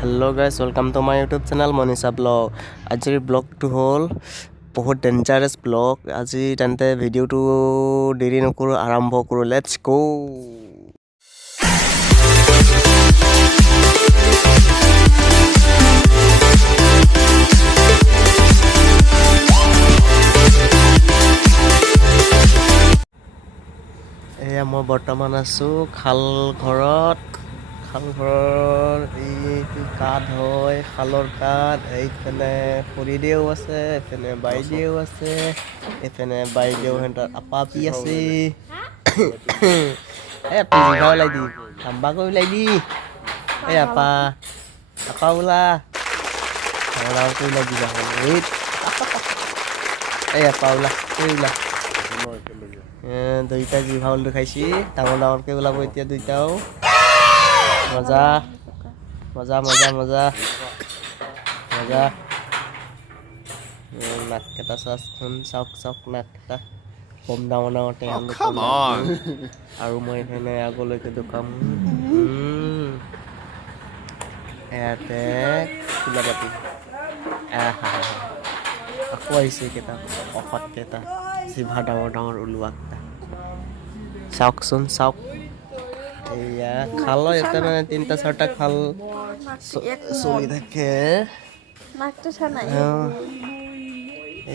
Hello guys, welcome to my YouTube channel Monisha Blog. আজিৰ ব্লগটো হ'ল বহুত ডেঞ্জাৰাছ ব্লগ। আজি তেন্তে ভিডিওটো দেৰি নকৰো, আৰম্ভ কৰো। Let's go. এয়া মই বৰ্তমান আছো খাল ঘৰত। খালঘৰৰ এইটো কাঠ হয়, খালৰ কাঠ। এইফালে খৰিদেউ আছে, এইফালে বাইদেউ আছে, এইফালে বাইদেউ সিহঁতৰ আপাপি আছে। এই পিজিভা ওলাই দি, ঠাম্বাকৈ ওলাই দি। এই আপা ওলা ডাঙৰকৈ ওলাই দিবা। এই আপা ওলা, এই ওলা। দুইটা জিভা দেখাইছি, ডাঙৰকৈ ওলাব এতিয়া দুইটাও। মজা মজা মজা মজা মজা। নাককেইটা চাচোন, চাওক চাওক নাককেইটা কম ডাঙৰ ডাঙৰ টেঙা। আৰু মই এইফালে আগলৈকে দেখাম। ইয়াতে কুলাপাতি আকৌ আহিছে কেইটা অসৎকেইটা জিভা ডাঙৰ ডাঙৰ ওলোৱা কেইটা। চাওকচোন চাওক। এয়া খালৰ এটা মানে 3-4টা খাল চলি থাকে।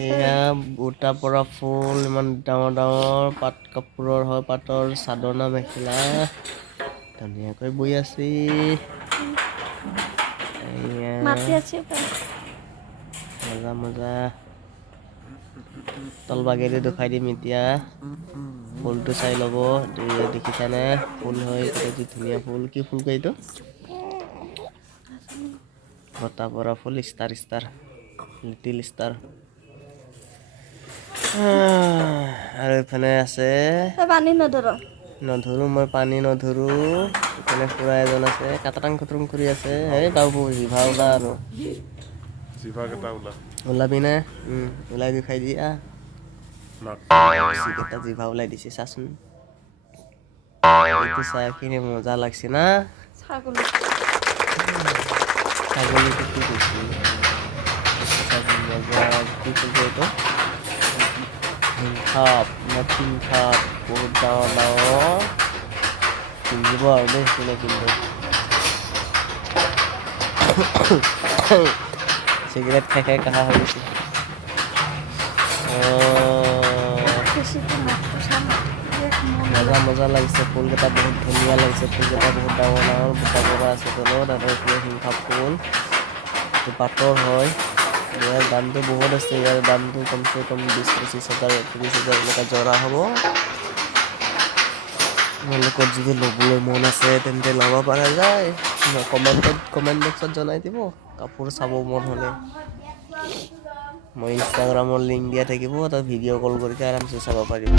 এয়া বুটা পৰা ফুল, ইমান ডাঙৰ ডাঙৰ পাট কাপোৰৰ হয়, পাটৰ চাদৰ না মেখেলা ধুনীয়াকৈ বৈ আছে। মজা মজা। তলবাগেৰে দেখুৱাই দিম এতিয়া। ফুলটো চাই ল'ব, দেখিছানে? ফুল হয়, কি ধুনীয়া ফুল। কি ফুল কয় এইটো? বতা পৰা ফুল, ষ্টাৰ ষ্টাৰ, লিটিল ষ্টাৰ। আৰু এইফালে আছে নধৰো, মই পানী নধৰো। এইফালে খুৰা এজন আছে, কাটাৰাং খুটুং কৰি আছে। এই বাবু জিভা ওলা আৰু ওলাবি নে? ওলাই দেখুৱাই দিয়া। এটা জিভা ওলাই দিছে, চাচোন। এইটো চাই কিনে মজা লাগছে না? ছাগলী কি কৈছি? মজা। কি কৈছে এইটো? হিংসাপ না হিংসাপ, বহুত ডাঙৰ ডাঙৰ। পিন্ধিব আৰু দেই, কোনে পিন্ধে। চিগাৰেট খাই খাই কাহা হৈ গৈছে। মজা মজা লাগিছে। ফুলকেইটা বহুত ধুনীয়া লাগিছে। ফুলকেইটা বহুত ডাঙৰ ডাঙৰ বুটা পৰা আছে তলত। আৰু এইফালে হিংসাপ ফুল, এইটো পাতৰ হয়। ইয়াৰ দামটো বহুত আছে। ইয়াৰ দামটো কমচে কম 20-25 হাজাৰ 30 হাজাৰ এনেকুৱা জৰা হ'ব। আপোনালোকৰ যদি ল'বলৈ মন আছে তেন্তে ল'ব পৰা যায়। কমেণ্ট বক্সত জনাই দিব কাপোৰ চাব মন হ'লে। মই ইনষ্টাগ্ৰামৰ লিংক দিয়া থাকিব, তাত ভিডিঅ' কল কৰি আৰামছে চাব পাৰিব।